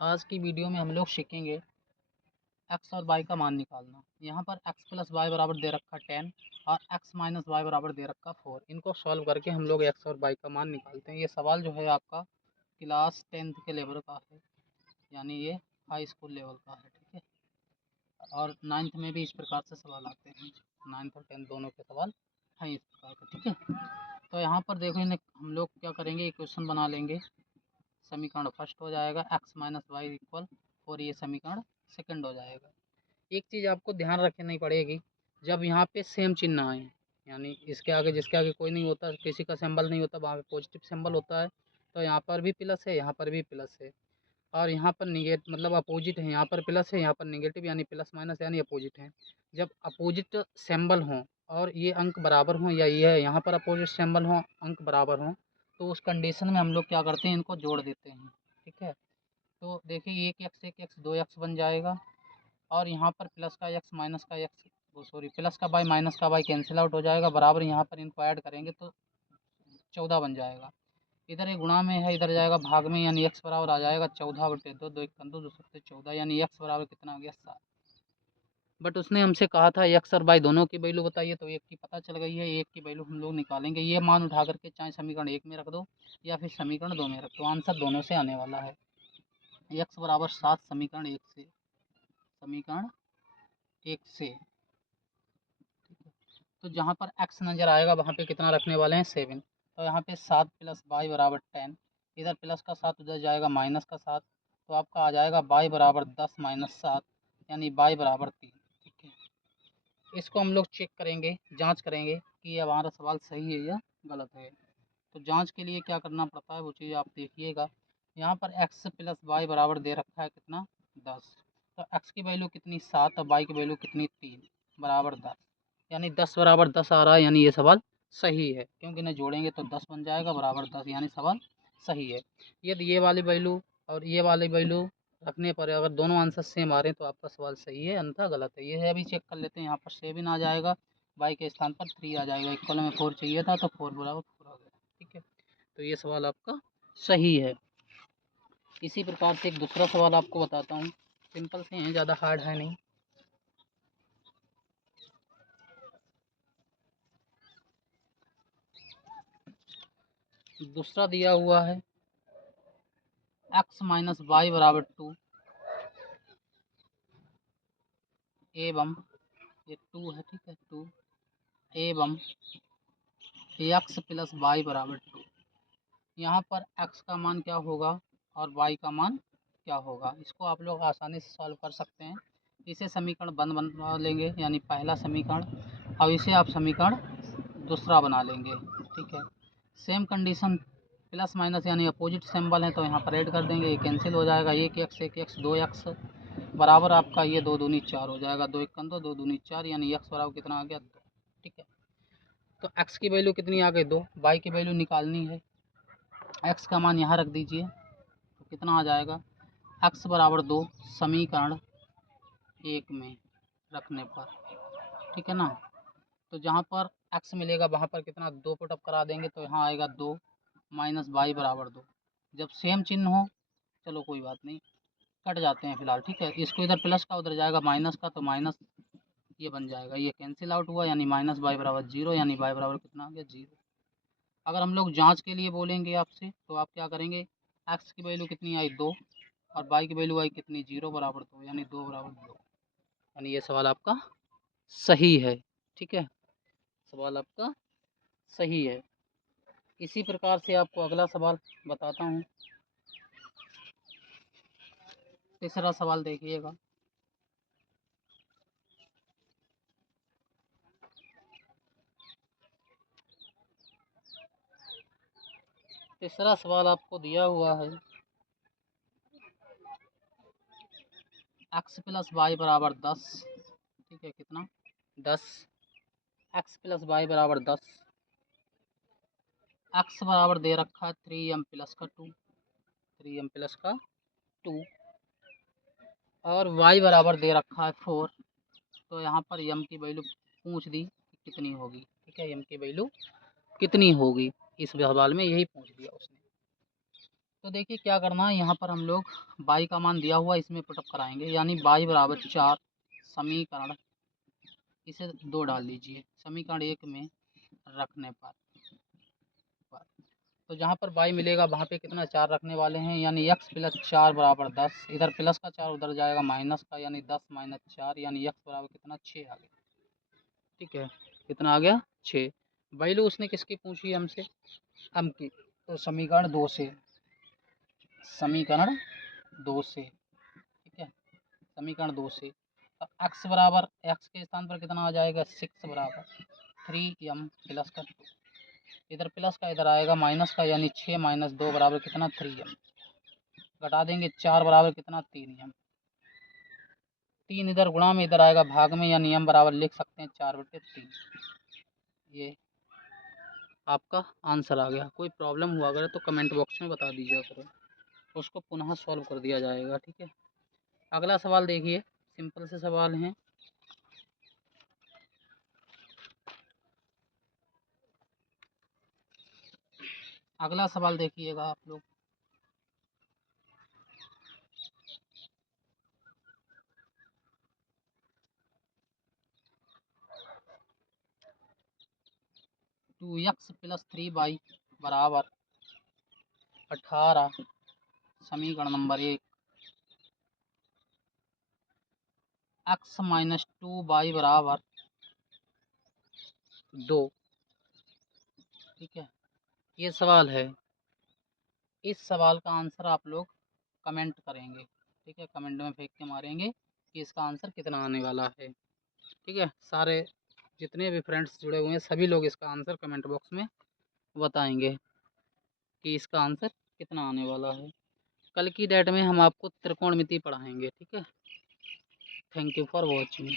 आज की वीडियो में हम लोग सीखेंगे एक्स और वाई का मान निकालना। यहाँ पर एक्स प्लस वाई बराबर दे रखा 10 और एक्स माइनस वाई बराबर दे रखा 4। इनको सॉल्व करके हम लोग एक्स और वाई का मान निकालते हैं। ये सवाल जो है आपका क्लास 10th के लेवल का है, यानी ये हाई स्कूल लेवल का है। ठीक है, और 9th में भी इस प्रकार से सवाल आते हैं। 9th और 10th दोनों के सवाल हैं इस प्रकार का। ठीक है, तो यहाँ पर देखो, इन्हें हम लोग क्या करेंगे, इक्वेशन बना लेंगे। समीकरण फर्स्ट हो जाएगा एक्स माइनस वाई इक्वल 4, ये समीकरण सेकंड हो जाएगा। एक चीज़ आपको ध्यान रखनी पड़ेगी, जब यहाँ पे सेम चिन्ह आए, यानी इसके आगे जिसके आगे कोई नहीं होता, किसी का सिंबल नहीं होता, वहाँ पे पॉजिटिव सिंबल होता है, तो यहाँ पर भी प्लस है, यहाँ पर भी प्लस है, और यहाँ पर निगेटिव मतलब अपोजिट है। यहाँ पर प्लस है, यहाँ पर निगेटिव, यानी प्लस माइनस यानी अपोजिट है। जब अपोजिट सिंबल हों और ये अंक बराबर हों, या ये यहाँ पर अपोजिट सिंबल हों, अंक बराबर हों, तो उस कंडीशन में हम लोग क्या करते हैं, इनको जोड़ देते हैं। ठीक है, तो देखिए एक एक्स 2 एक्स बन जाएगा, और यहाँ पर प्लस का एक्स माइनस का एक्स, वो सॉरी प्लस का वाई माइनस का वाई कैंसिल आउट हो जाएगा, बराबर यहाँ पर इनको ऐड करेंगे तो 14 बन जाएगा। इधर एक गुणा में है, इधर जाएगा भाग में, यानी एक्स बराबर आ जाएगा 14/2, 2 1 2 2 14, यानी एक्स बराबर कितना आ गया 7। बट उसने हमसे कहा था एक्स और वाई दोनों की वैल्यू बताइए, तो एक की पता चल गई है, एक की वैल्यू हम लोग निकालेंगे। ये मान उठा करके चाहे समीकरण 1 में रख दो या फिर समीकरण 2 में रख दो, आंसर दोनों से आने वाला है। एक्स बराबर 7 समीकरण 1 से, समीकरण 1 से। तो जहाँ पर x नज़र आएगा वहाँ पे कितना रखने वाले हैं 7। तो यहाँ पे 7 प्लस वाई बराबर 10, इधर प्लस का 7 उधर जाएगा माइनस का 7, तो आपका आ जाएगा वाई बराबर 10 माइनस 7, यानी वाई बराबर 3। ठीक है, इसको हम लोग चेक करेंगे, जांच करेंगे कि ये हमारा सवाल सही है या गलत है। तो जांच के लिए क्या करना पड़ता है वो चीज़ आप देखिएगा। यहाँ पर x प्लस वाई बराबर दे रखा है कितना 10, तो x की वैल्यू कितनी 7 और वाई की वैल्यू कितनी 3 बराबर 10, यानी 10 बराबर 10 आ रहा है, यानी ये सवाल सही है, क्योंकि इन्हें जोड़ेंगे तो 10 बन जाएगा बराबर 10, यानी सवाल सही है। यदि ये वाली वैल्यू और ये वाली वैल्यू रखने पर अगर दोनों आंसर सेम आ रहे हैं तो आपका सवाल सही है, अन्यथा गलत है। ये है, अभी चेक कर लेते हैं। यहाँ पर 7 आ जाएगा, वाई के स्थान पर 3 आ जाएगा, इक्वल में 4 चाहिए था तो 4 बराबर 4 आ गया। ठीक है, तो ये सवाल आपका सही है। इसी प्रकार से एक दूसरा सवाल आपको बताता हूँ, सिंपल से हैं, ज़्यादा हार्ड है नहीं। दूसरा दिया हुआ है एक्स माइनस वाई बराबर 2 एवं, ये 2 है, ठीक है, 2 एवं एक्स प्लस वाई बराबर 2। यहाँ पर x का मान क्या होगा और y का मान क्या होगा, इसको आप लोग आसानी से सॉल्व कर सकते हैं। इसे समीकरण बना लेंगे, यानी पहला समीकरण, और इसे आप समीकरण दूसरा बना लेंगे। ठीक है, सेम कंडीशन, प्लस माइनस यानी अपोजिट सिंबल है, तो यहाँ पर ऐड कर देंगे, ये कैंसिल हो जाएगा, एक एक्स 2x बराबर आपका ये 2 दूनी 4 हो जाएगा, 2 1 2 2 दूनी 4, यानी x बराबर कितना आ गया 2। ठीक है, तो x की वैल्यू कितनी आ गई 2, y की वैल्यू निकालनी है, x का मान यहाँ रख दीजिए, तो कितना आ जाएगा x बराबर 2 समीकरण 1 में रखने पर। ठीक है ना, तो जहाँ पर x मिलेगा वहाँ पर कितना 2 पुटअप करा देंगे, तो यहाँ आएगा 2 माइनस वाई बराबर 2। जब सेम चिन्ह हो, चलो कोई बात नहीं, कट जाते हैं फिलहाल। ठीक है, इसको इधर प्लस का उधर जाएगा माइनस का, तो माइनस ये बन जाएगा, ये कैंसिल आउट हुआ, यानी माइनस वाई बराबर 0, यानी वाई बराबर कितना आ गया 0। अगर हम लोग जांच के लिए बोलेंगे आपसे, तो आप क्या करेंगे, एक्स की वैल्यू कितनी आई 2 और वाई की वैल्यू आई कितनी 0 बराबर 2, यानी 2 बराबर 2, यानी ये सवाल आपका सही है। ठीक है, सवाल आपका सही है। इसी प्रकार से आपको अगला सवाल बताता हूँ। तीसरा सवाल देखिएगा, तीसरा सवाल आपको दिया हुआ है एक्स प्लस वाई बराबर 10। ठीक है, कितना 10, एक्स प्लस वाई बराबर 10, एक्स बराबर दे रखा है 3m प्लस का 2, 3m प्लस का 2, और y बराबर दे रखा है 4। तो यहाँ पर m की वैल्यू पूछ दी कि कितनी होगी। ठीक है, m की वैल्यू कितनी होगी, इस सवाल में यही पूछ दिया उसने। तो देखिए क्या करना है, यहाँ पर हम लोग y का मान दिया हुआ इसमें पुटअप कराएंगे, यानी y बराबर 4 समीकरण इसे 2 डाल दीजिए समीकरण 1 में रखने पर। तो जहाँ पर y मिलेगा वहाँ पे कितना 4 रखने वाले हैं, यानी x प्लस 4 बराबर 10, इधर प्लस का 4 उधर जाएगा माइनस का, यानी 10 माइनस 4 यानी x बराबर कितना 6 आ गया। ठीक है, कितना आ गया 6। वैल्यू उसने किसकी पूछी हमसे, m की, तो समीकरण 2 से, समीकरण 2 से। ठीक है, समीकरण 2 से तो x बराबर x के स्थान पर कितना आ जाएगा 6 बराबर 3m प्लस का 2, इधर प्लस का इधर आएगा माइनस का, यानी 6 माइनस 2 बराबर कितना 3m, घटा देंगे 4 बराबर कितना 3m, 3 इधर गुणा में इधर आएगा भाग में, यानी m बराबर लिख सकते हैं 4/3। ये आपका आंसर आ गया। कोई प्रॉब्लम हुआ अगर तो कमेंट बॉक्स में बता दीजिए करो, उसको पुनः सॉल्व कर दिया जाएगा। ठीक है, अगला सवाल देखिए, सिंपल से सवाल हैं। अगला सवाल देखिएगा आप लोग, टू एक्स प्लस 3y बराबर 18 समीकरण नंबर 1, x माइनस 2y बराबर 2। ठीक है, ये सवाल है। इस सवाल का आंसर आप लोग कमेंट करेंगे। ठीक है, कमेंट में फेंक के मारेंगे कि इसका आंसर कितना आने वाला है। ठीक है, सारे जितने भी फ्रेंड्स जुड़े हुए हैं सभी लोग इसका आंसर कमेंट बॉक्स में बताएंगे कि इसका आंसर कितना आने वाला है। कल की डेट में हम आपको त्रिकोणमिति पढ़ाएंगे। ठीक है, थैंक यू फॉर वॉचिंग।